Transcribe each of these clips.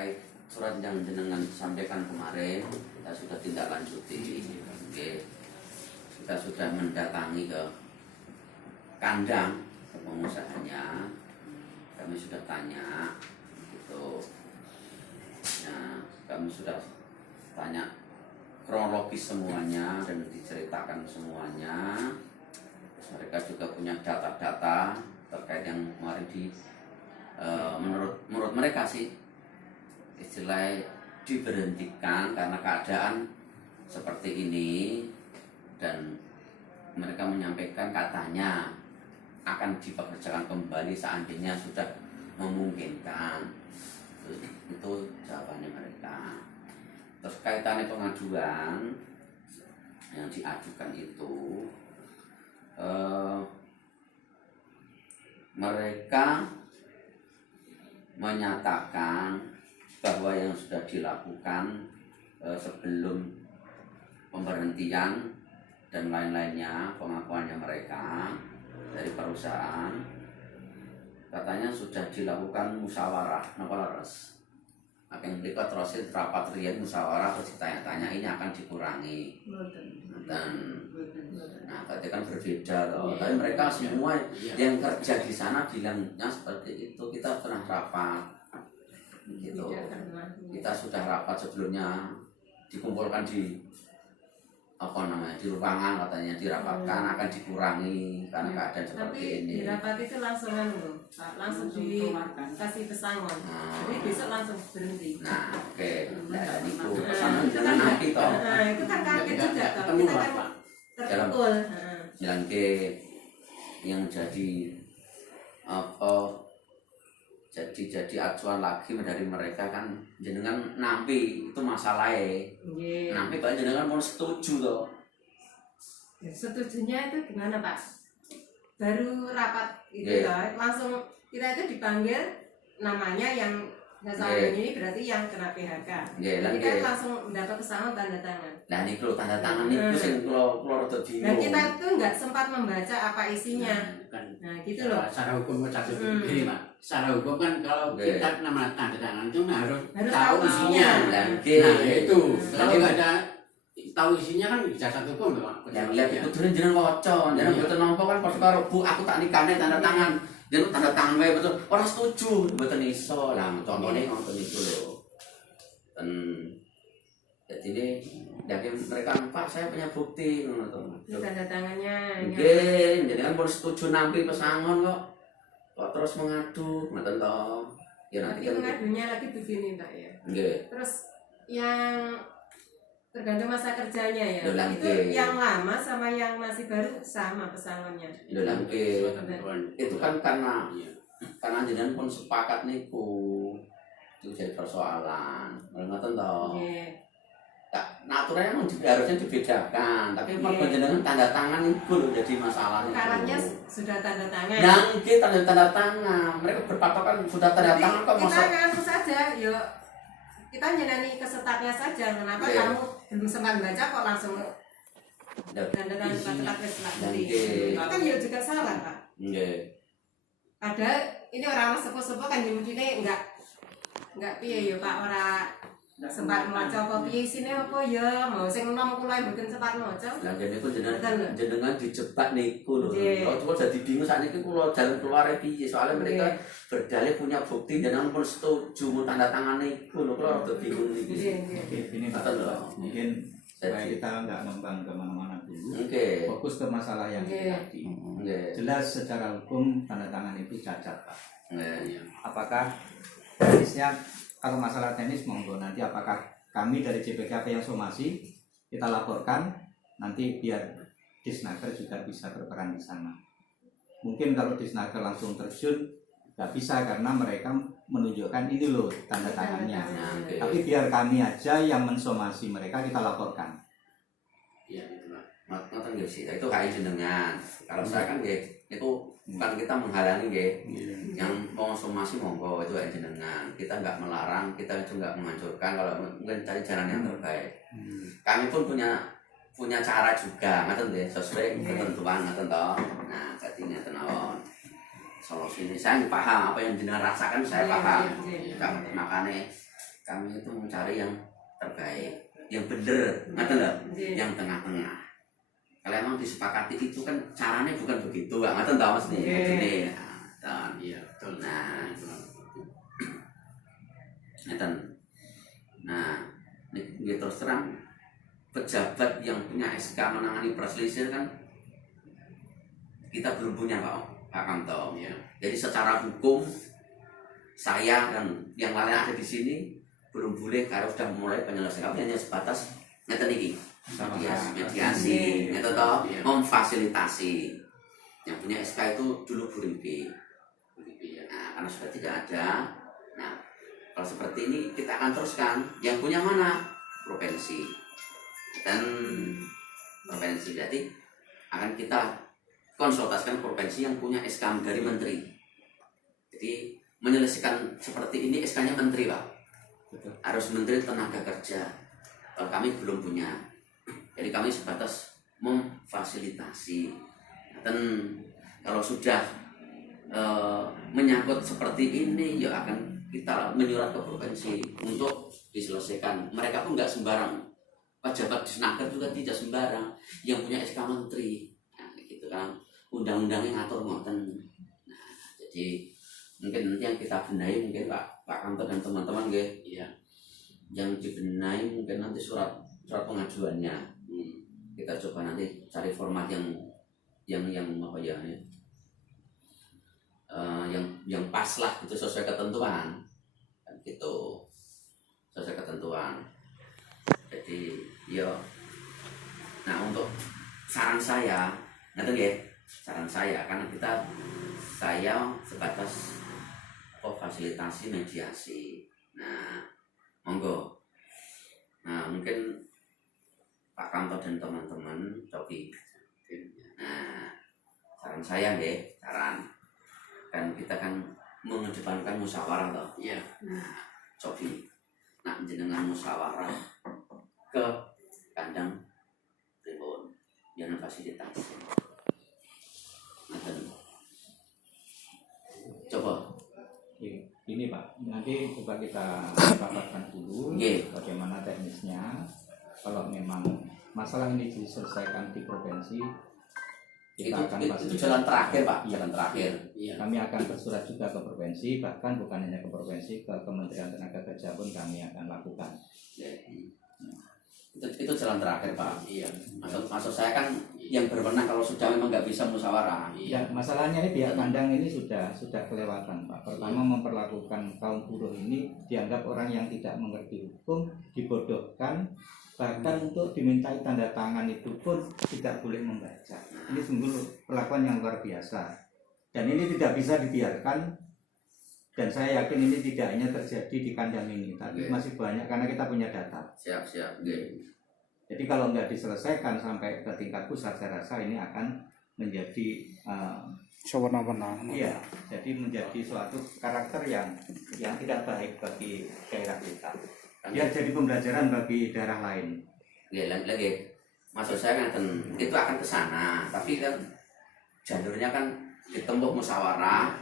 terkait surat yang jenengan sampaikan kemarin kita sudah tindak lanjuti. Oke. Kita sudah mendatangi ke kandang pengusahanya, kami sudah tanya gitu. Nah, kami sudah tanya kronologis semuanya dan diceritakan semuanya. Terus mereka juga punya data-data terkait yang kemarin menurut mereka sih istilah diberhentikan karena keadaan seperti ini, dan mereka menyampaikan katanya akan dipekerjakan kembali seandainya sudah memungkinkan. Itu jawabannya mereka. Terus kaitannya pengaduan yang diajukan itu, mereka menyatakan bahwa yang sudah dilakukan sebelum pemberhentian dan lain-lainnya, pengakuannya mereka dari perusahaan, katanya sudah dilakukan musyawarah, napalas. Akan mereka terusin rapat rian musyawarah, terus ditanya-tanya ini akan dikurangi. Dan nah, berarti kan berbeda loh. Tapi mereka semua yang kerja di sana bilangnya seperti itu. Kita pernah rapat, gitu. Kita sudah rapat sebelumnya, dikumpulkan di di ruangan, katanya dirapatkan akan dikurangi karena keadaan seperti ini. Tapi di rapat itu langsung langsung dikasih pesangon. Jadi besok langsung berhenti. Nah, oke. Nah, itu pesanan jangan nanti toh. Nah, itu kan kaget juga toh. Kita kan terpukul. Bilang yang jadi apa? Jadi acuan lagi dari mereka kan jenengan nampi itu masalahnya. Nampi kalau jenengan mau setuju toh. Setujunya itu gimana Pak? Baru rapat itu langsung kita itu dipanggil namanya yang ini berarti yang kena PHK. Jadi kan langsung mendapat pesangon tanda tangan. Nah ini kalau tanda tangan itu sing kalau rada bingung. Dan kita itu nggak sempat membaca apa isinya. Nah gitu loh. Secara hukum begini Pak. Secara hukum kan kalau kita nama tanda tangan itu harus tahu isinya. Nah itu kalau nggak ada tahu isinya kan bisa satu hukum Pak. Yang lihat itu tuh jenengan waca, jenengan betul nampak kan pas karo Bu aku tak nikahne tanda tangan. Jenengan tanda tangan wae betul. Ora setuju, mboten iso. Lah contone ngoten itu lho. Jadi ini dari mereka, Pak saya punya bukti ngono to. Tanda tangannya. Nggih, jenengan pun setuju nampi pesangon kok. Kok terus mengadu, ngoten to. Ya nanti kan mengadunya lagi begini Pak ya. Nggih. Terus yang tergantung masa kerjanya ya. Itu yang lama sama yang masih baru sama pesangonnya. Itu kan karena jenengan pun sepakat niku. Itu jadi persoalan. Ngoten to. Nggih. Nah, aturannya memang harusnya dibedakan, tapi jenengan tanda tangan itu loh jadi masalah. Karanya sudah tanda tangan. Nah, tanda tangan. Mereka berpatokan sudah tanda tangan kok kita nganu saja, yuk. Kita nyenani kesetaknya saja. Kenapa kamu belum sempat baca kok langsung tanda tangan ketat lagi. Itu kan ya juga salah, Pak. Ada ini orang sepuh-sepuh kan dimudine enggak piye ya Pak, ora sempat maca apa piye isine apa ya, mau sing enom kula mboten sempat maca. Lah jane ku jenengan dijebak niku lho. Kok cuma dadi bingung sakniki kula jalan keluare piye, soalnya mereka berdalih punya bukti jenengan pun setuju mun tanda tangan niku lho, kula rada bingung niki. Ini Pak, mungkin supaya kita nggak ngembang kemana-mana dulu, fokus ke masalah yang tadi. Jelas secara hukum tanda tangan itu cacat Pak. Apakah teknisnya, kalau masalah teknis monggo nanti apakah kami dari JPKP yang somasi kita laporkan, nanti biar Disnaker juga bisa berperan di sana. Mungkin kalau Disnaker langsung terjun nggak bisa karena mereka menunjukkan ini loh tanda tangannya. Tapi biar kami aja yang mensomasi mereka, kita laporkan. Iya itu Pak. Ngoten nggih sih. Itu hak jenengan. Kalau saya kan nggih itu bukan kita menghalangi nggih. Yang mau somasi monggo itu hak jenengan. Kita nggak melarang, kita juga nggak menghancurkan, kalau mungkin cari jalan yang terbaik. Kami pun punya cara juga, ngoten nggih, sesuai ketentuan ngoten toh. Nah, dadi ngoten mawon. Solusi ini saya paham apa yang jenengan rasakan, saya paham. Makanya kami itu mencari yang terbaik, yang bener, ngaten lho, yang tengah-tengah. Kalau emang disepakati itu kan caranya bukan begitu, ngaten tau Mas nih. Iya, betul. Nah, ngaten. Nah, ini terus terang pejabat yang punya SK menangani perselisihan kan kita belum punya Pak Kanto. Ya. Jadi secara hukum saya dan yang lain ada di sini belum boleh kalau sudah mulai penyelesaian hanya sebatas ngeten iki mediasi ngeten toh memfasilitasi yang punya SK itu dulu Buripi. Nah, karena sudah tidak ada. Nah, kalau seperti ini kita akan teruskan. Yang punya mana? Provinsi. Dan provinsi berarti akan kita konsultasikan provinsi yang punya SK dari menteri. Jadi menyelesaikan seperti ini SK-nya menteri Pak. Betul. Harus menteri tenaga kerja. Kalau kami belum punya. Jadi kami sebatas memfasilitasi. Dan kalau sudah menyangkut seperti ini ya akan kita menyurat ke provinsi untuk diselesaikan. Mereka pun nggak sembarang. Pejabat di Senaker juga tidak sembarang. Yang punya SK menteri. Nah, gitu kan. Undang-undangnya ngatur ngoten. Nah, jadi mungkin nanti yang kita benahi mungkin Pak Kanto dan teman-teman ya. Yang dibenahi mungkin nanti surat pengajuannya. Kita coba nanti cari format yang apa ya, yang pas lah itu sesuai ketentuan kan gitu, sesuai ketentuan. Jadi yo, nah untuk saran saya ngerti ya, saran saya karena saya sebatas fasilitasi mediasi. Nah monggo, nah mungkin Pak Kanto dan teman-teman cobi. Nah saran saya saran kan kita kan mengedepankan musyawarah toh. Iya. Nah, cobi nak jenengan musyawarah ke kandang pripun jangan fasilitasi. Coba. Ini Pak, nanti coba kita rapatkan dulu bagaimana teknisnya. Kalau memang masalah ini diselesaikan di provinsi, kita akan itu jalan terakhir Pak, jalan terakhir. Kami akan bersurat juga ke provinsi, bahkan bukan hanya ke provinsi, ke Kementerian Tenaga Kerja pun kami akan lakukan. Itu jalan terakhir Pak. Iya. Maksud saya kan yang berwenang kalau sudah memang nggak bisa musyawarah. Ya, masalahnya ini pihak kandang ini sudah kelewatan Pak. Pertama memperlakukan kaum buruh ini dianggap orang yang tidak mengerti hukum, dibodohkan, bahkan untuk dimintai tanda tangan itu pun tidak boleh membaca. Ini sungguh perlakuan yang luar biasa. Dan ini tidak bisa dibiarkan. Dan saya yakin ini tidak hanya terjadi di kandang ini, tapi masih banyak karena kita punya data. Siap. Jadi kalau nggak diselesaikan sampai ke tingkat pusat, saya rasa ini akan menjadi sewenang-wenang. Iya, jadi menjadi suatu karakter yang tidak baik bagi daerah kita. Biar jadi pembelajaran bagi daerah lain. Lagi, maksud saya kan itu akan ke sana, tapi kan jalurnya kan ditempuh musyawarah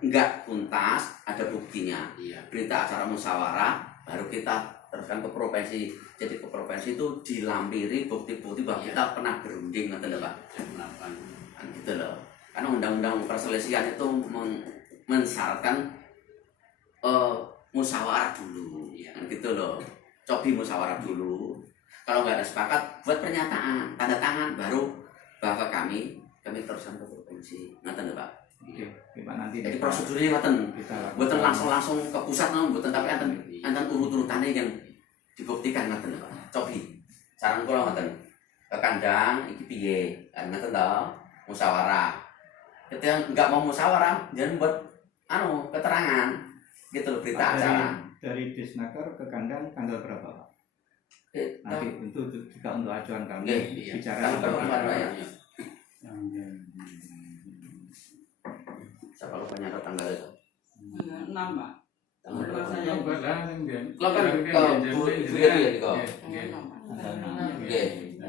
enggak tuntas, ada buktinya. Berita acara musyawarah baru kita teruskan ke provinsi. Jadi ke provinsi itu dilampiri bukti-bukti bahwa kita pernah berunding, ngerti lho Pak? Kan gitu loh. Karena undang-undang perselisihan itu mensyaratkan musyawarah dulu, kan gitu loh. Cobi musyawarah dulu. Kalau nggak ada sepakat, buat pernyataan, tanda tangan, baru bahwa kami teruskan ke provinsi, ngerti lho Pak? Oke, nanti. Jadi prosedurnya buatan langsung ke pusat, buatan tapi anten urut-urutannya yang dibuktikan ngerti lho Pak. Cobi, saran kula ngerti ke kandang, iki piye, ngerti lho, musyawarah. Ketika nggak mau musyawarah, jangan buat keterangan, gitu loh, berita acara. Dari Disnaker ke kandang tanggal berapa Pak? Nanti tentu juga untuk acuan kami bicara siapa lupa nyata tanggal itu? 6 Pak. Tanggal berapa? Kalau kan Bu ya kok. Tanggal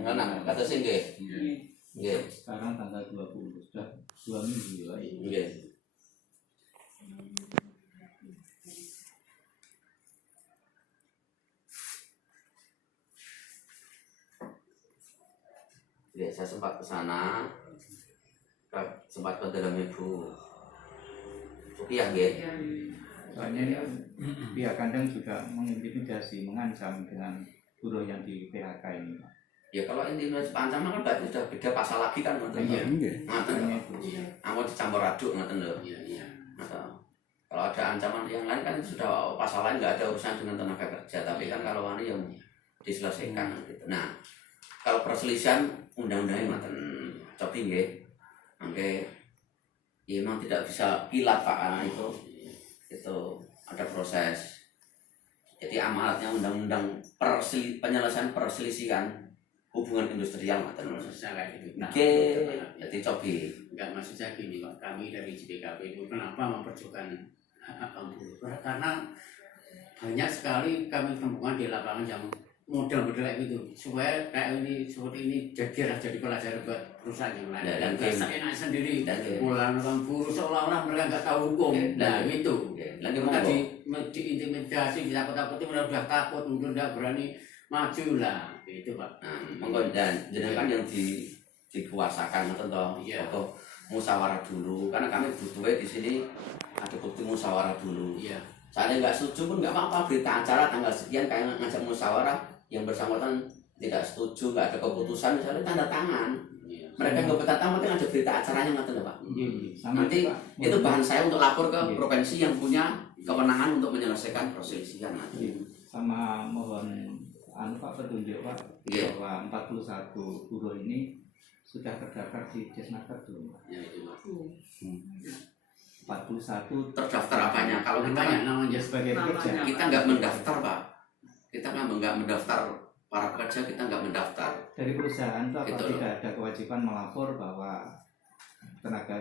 6. Kata sing nggih. Nggih. Sekarang tanggal 20 sudah 2 minggu lagi. Nggih. Ya, saya sempat ke sana, sempat ke dalam Ibu Rupiah ya. Soalnya ini pihak kandang juga mengintimidasi, mengancam dengan buruh yang di PHK ini. Ya kalau intimidasi ancaman kan berarti sudah beda pasal lagi kan, ngoten. Iya. Ngoten. Aku dicampur aduk ngoten lho. Iya. Kalau ada ancaman yang lain kan itu sudah pasal lain, nggak ada urusan dengan tenaga kerja. Tapi kan kalau ini yang diselesaikan gitu. Nah, kalau perselisihan undang-undangnya ngoten cobi nggih. Mangke ya memang tidak bisa kilat Pak karena itu ada proses. Jadi amanatnya undang-undang penyelesaian perselisihan hubungan industrial ngoten. Saya kayak gitu. Nah, jadi cobi. Enggak, maksud saya gini Pak, kami dari JPKP itu kenapa memperjuangkan hak kaum buruh? Karena banyak sekali kami temukan di lapangan yang model-model kayak gitu, supaya kayak ini seperti ini jadi pelajaran buat perusahaan yang lain. Dan bisa enak sendiri, pulang orang buruh seolah-olah mereka nggak tahu hukum. Nah itu, mereka diintimidasi, ditakut-takuti, mereka udah takut, mungkin nggak berani maju lah, itu Pak. Monggo dan jenengan yang dikuasakan atau musyawarah dulu, karena kami butuhnya di sini ada bukti musyawarah dulu. Iya. Saya nggak setuju pun nggak apa-apa, berita acara tanggal sekian kayak ngajak musyawarah yang bersangkutan tidak setuju, nggak ada keputusan, misalnya tanda tangan. Iya. Mereka nggak tanda tangan, penting ada berita acaranya nggak Pak. Nanti Pak. itu bahan saya untuk lapor ke provinsi yang punya kewenangan untuk menyelesaikan perselisihan nanti. Sama mohon Pak petunjuk Pak bahwa 41 buruh ini sudah terdaftar di Desnaker belum? Ya itu Pak. 41 Terdaftar apanya? Kalau kita namanya sebagai pekerja. kita nggak mendaftar Pak, kita nggak mendaftar para pekerja, kita nggak mendaftar. Dari perusahaan itu apa Gitu tidak ada kewajiban melapor bahwa tenaga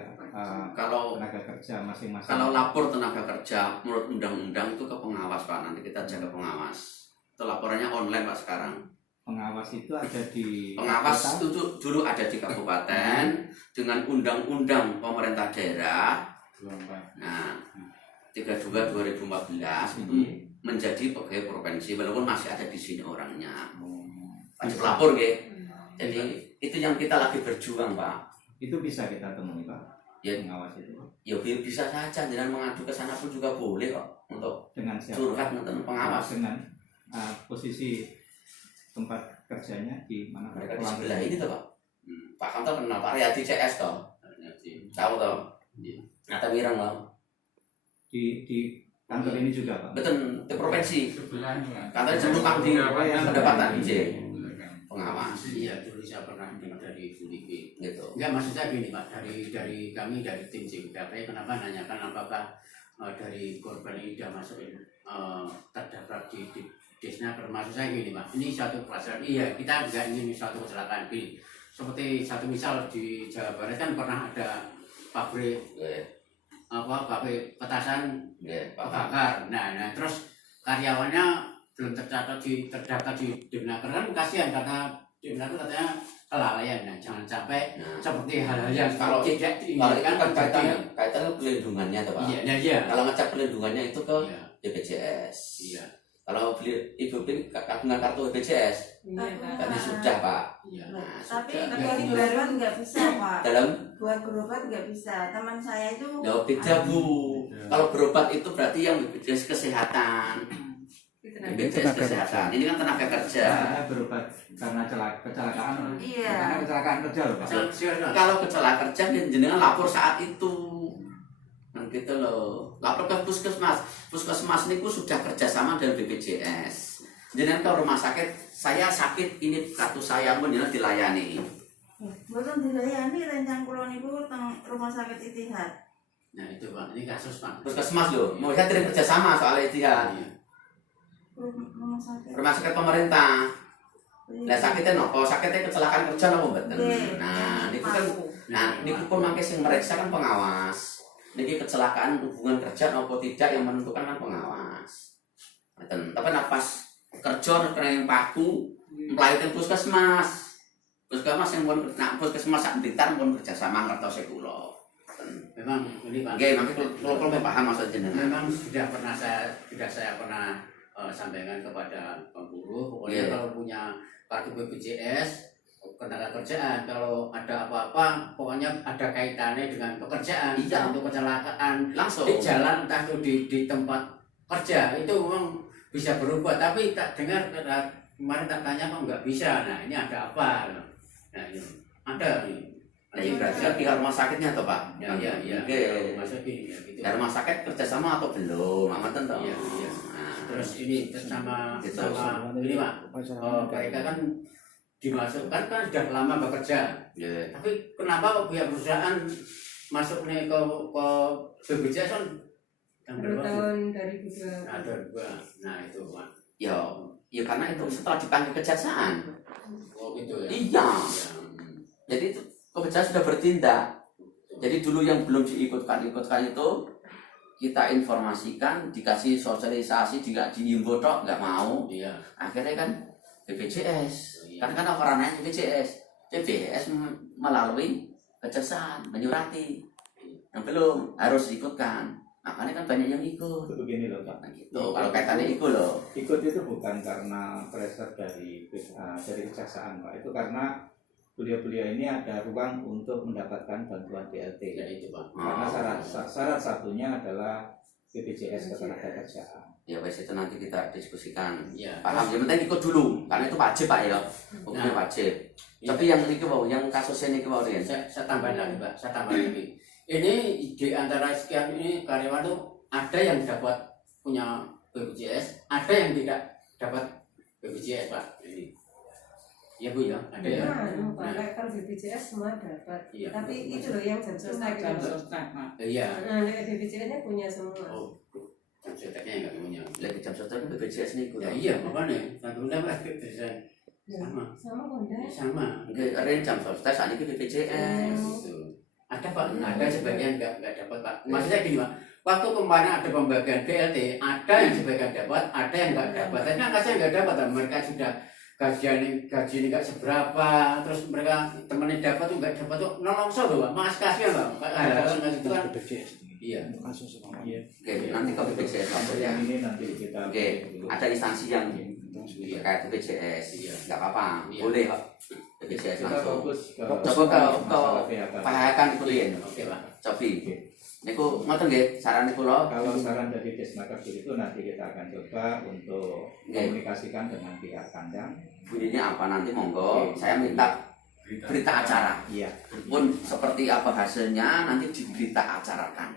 kerja masing-masing? Kalau lapor tenaga kerja menurut undang-undang itu ke pengawas Pak, nanti kita jaga pengawas. Itu laporannya online Pak sekarang. Pengawas itu ada di Pengawas itu dulu ada di kabupaten dengan undang-undang pemerintah daerah. Nah, 32/2014 itu menjadi pegawai provinsi walaupun masih ada di sini orangnya. Wajib lapor nggih. Jadi itu yang kita lagi berjuang Pak. Itu bisa kita temui Pak. Ya, pengawas itu. Ya bisa saja dengan mengadu ke sana pun juga boleh kok untuk Dengan siapa? curhat tentang pengawas. Dengan posisi tempat kerjanya di mana? Mereka di sebelah ini tuh Pak. Pak Kantor kenal Pak Riyadi CS toh. Tahu toh? Atau Wirang loh. Di kantor ini juga Pak. Betul, di provinsi. Sebelahnya. Kantornya Jepang di pendapatan IJ. Pengawas. Iya, dulu saya pernah dengar dari Bu Lipi. Gitu. Enggak, maksud saya gini Pak, dari kami dari tim JPKP kenapa nanyakan apakah dari korban ini sudah masuk terdaftar di Desnaker. Maksud saya gini Pak, ini satu pelajaran. Iya, kita juga ingin suatu kecelakaan B. Seperti satu misal di Jawa Barat kan pernah ada pabrik pabrik petasan kebakar. Nah terus karyawannya belum terdaftar di Desnaker, kan kasihan karena Desnaker katanya kelalaian. Nah jangan sampai seperti hal-hal yang kalau tidak kan diinginkan kaitannya pelindungannya tuh Pak. Iya. Kalau ngecek pelindungannya itu ke BPJS. Iya. Kalau beli ibu dengan kartu BPJS, tadi sudah Pak. Iya. Nah, Tapi sudah. buat berobat nggak bisa Pak. Dalam Buat berobat nggak bisa. Teman saya itu. beda Bu. Kalau berobat itu berarti yang BPJS kesehatan. BPJS kesehatan. Ini kan tenaga kerja. Saya berobat karena kecelakaan. Iya. Karena kecelakaan kerja loh Pak. Kalau kecelakaan kerja jenengan lapor saat itu. Nah gitu loh. Lapor ke puskesmas. Puskesmas niku sudah kerjasama dengan BPJS. Jenengan ke rumah sakit, saya sakit ini kartu saya pun jenengan dilayani. Bukan dilayani rencang kula niku teng rumah sakit Itihad. Nah itu Pak, ini kasus Pak. Puskesmas loh. Mau lihat dari kerjasama soal Itihad. Rumah sakit pemerintah. Lah sakitnya nopo, sakitnya kecelakaan kerja nopo mboten. Nah, niku kan niku pun mangke sing meriksa kan pengawas. Niki kecelakaan hubungan kerja nopo tidak yang menentukan kan pengawas. Mboten. Tapi pas kerja kena yang paku, melayakan puskesmas. Puskesmas yang pun puskesmas sak Blitar pun kerjasama ngertos kula. Memang ini Pak. Nggih, mangke kula paham maksud jenengan. Memang sudah saya pernah sampaikan kepada pemburu, pokoknya kalau punya kartu BPJS ketenaga kerjaan. Kalau ada apa-apa pokoknya ada kaitannya dengan pekerjaan, Iya. untuk kecelakaan Langsung. di jalan entah itu di tempat kerja itu memang bisa berubah. Tapi tak dengar kemarin tak tanya kok nggak bisa. Nah ini ada apa? Nah ini ada nih. Nah, ini berarti kan pihak rumah sakitnya toh Pak? Iya. Oke. Masukin ya gitu. Pihak rumah sakit kerjasama atau belum? Amatan toh. Iya. Nah, Terus ini sama Gitu. ini Pak. Mereka kan dimasukkan kan sudah lama bekerja. ya. Tapi kenapa pihak perusahaan masuk nih ke BPJS kan yang Baru berapa? tahun 2002. Ada dua. Nah itu Pak. Ya karena itu setelah dipanggil kejaksaan. Oh gitu ya. Iya. Ya. Jadi itu kejaksaan sudah bertindak. Jadi dulu yang belum diikutkan itu kita informasikan, dikasih sosialisasi, dihimbau tok nggak mau. Iya. Akhirnya kan BPJS. Iya. Kan orangnya BPJS melalui kejaksaan menyurati yang belum harus ikutkan. Makanya kan banyak yang ikut. Itu begini loh Pak. Nah, gitu. Kalau kaitannya ikut loh. Ikut itu bukan karena pressure dari kejaksaan Pak. Itu karena beliau-beliau ini ada ruang untuk mendapatkan bantuan BLT. Ya itu Pak. Karena syarat satunya adalah BPJS ketenagakerjaan. Ya wes itu nanti kita diskusikan. Iya. Paham? Yang penting ikut dulu, karena itu wajib Pak ya. Hukumnya Nah. wajib. Iya. Tapi yang ini mau, yang kasusnya ini mau ya. Saya tambahin lagi Pak. Saya tambahin lagi. Ini di antara sekian ini karyawan tuh ada yang dapat punya BPJS, ada yang tidak dapat BPJS Pak. Ini. Ya Bu ya, ada ya. Pak, kayak kalau BPJS semua dapat. Iya. Tapi itu loh yang jam sostek Jam gitu. sostek, Pak. Iya. Nah, BPJS-nya punya semua. Oh, jam sosteknya nggak punya. Lagi jam sosial BPJS ini ikut. Ya iya, makanya satu dapat BPJS sama. Sama konda. Sama. Oke, ada jam sosial saat ini BPJS. Gitu. Ada Pak, ada sebagian nggak dapat Pak. Maksudnya gini Pak, waktu kemarin ada pembagian BLT, ada yang sebagian dapat, ada yang nggak dapat. Tapi angkanya nggak dapat, mereka sudah gaji ini nggak seberapa, terus mereka temennya dapat tuh nggak dapat tuh nolongso loh Pak, mas kasihan Pak. Itu kan, iya. Iya. Oke, nanti ke BPJS Untuk langsung ya. yang ini nanti kita Oke, ada instansi yang Iya. kayak BPJS. Iya. Nggak apa-apa, Iya. boleh kok. BPJS kita langsung. fokus ke Coba masalah PHK. pahakan ikutin. Oke Pak. Cobi. Oke. Niku ngoten nggih, saran niku lho. Kalau saran dari Desnaker itu nanti kita akan coba untuk komunikasikan dengan pihak kandang. Bunyinya apa nanti monggo. Saya minta berita acara. Iya. Pun seperti apa hasilnya nanti diberita acarakan.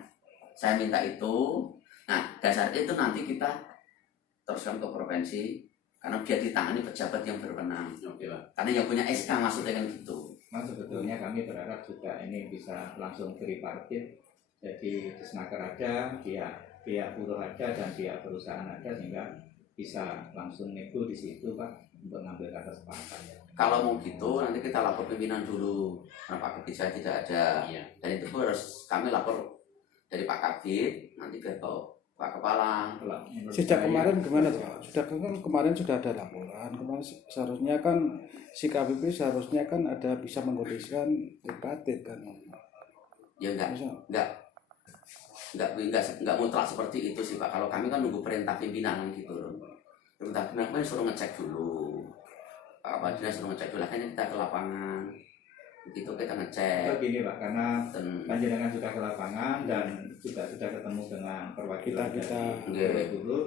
Saya minta itu. Nah, dasar itu nanti kita teruskan ke provinsi karena biar ditangani pejabat yang berwenang. Oke Pak. Karena yang punya SK maksudnya kan gitu. Nah, sebetulnya kami berharap juga ini bisa langsung tripartit. Jadi Desnaker ada, pihak buruh ada, dan pihak perusahaan ada, sehingga bisa langsung nego di situ Pak untuk mengambil kata sepakat. Kalau mau gitu nanti kita lapor pimpinan dulu. Kenapa kebijakan tidak ada? Iya. Dan itu pun harus kami lapor dari Pak Kabid nanti biar ke Pak Kepala. Kalau menurut Sejak saya, kemarin gimana tuh Pak? Kemarin sudah ada laporan. Kemarin seharusnya kan si KBP seharusnya kan ada bisa mengkondisikan tripartit kan. Ya enggak mutlak seperti itu sih Pak. Kalau kami kan nunggu perintah pimpinan gitu loh. Perintah pimpinan kan suruh ngecek dulu. Pak Kepala Dinas suruh ngecek dulu. Akhirnya kita ke lapangan. Begitu kita ngecek. Kita gini Pak, karena Dan panjenengan sudah ke lapangan dan juga sudah ketemu dengan perwakilan Kita. dari buruh,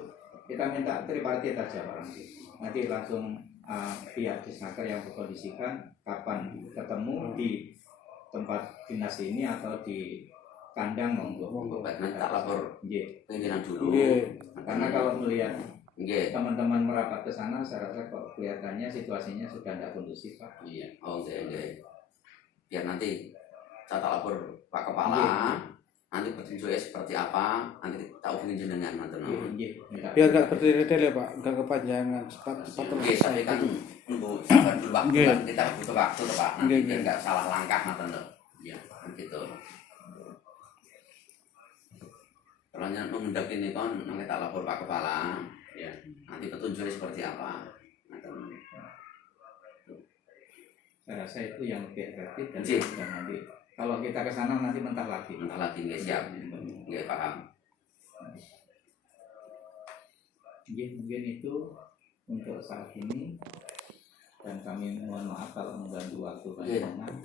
kita minta tripartit aja Pak nanti langsung pihak Desnaker yang berkondisikan kapan ketemu di tempat dinas ini atau di kandang monggo. baik nanti tak lapor Nggih. pimpinan dulu. Karena kalau melihat Nggih. teman-teman merapat ke sana, saya rasa kok kelihatannya situasinya sudah tidak kondusif Pak. Iya. Oh nggih. Biar nanti saya tak lapor Pak Kepala. Nggih. Nanti petunjuknya seperti apa, nanti kita hubungin jenengan nanti. Nggih, minta- Biar nggak berdetail ya Pak, nggak kepanjangan, cepat Oke, selesai. tapi kan nunggu sabar dulu waktu Nggih. kan kita butuh waktu tuh Pak. Nanti Nggih, biar nggih. nggak salah langkah nanti. Iya. Gitu. Kalau mengendap ini kan nanti kita lapor Pak Kepala. Ya. Nanti petunjuknya seperti apa. Saya rasa itu yang lebih efektif dan Nggih. dan nanti kalau kita ke sana nanti mentah lagi. Bentar lagi nggih siap. Nggih paham. Mungkin itu untuk saat ini dan kami mohon maaf kalau mengganggu waktu panjenengan.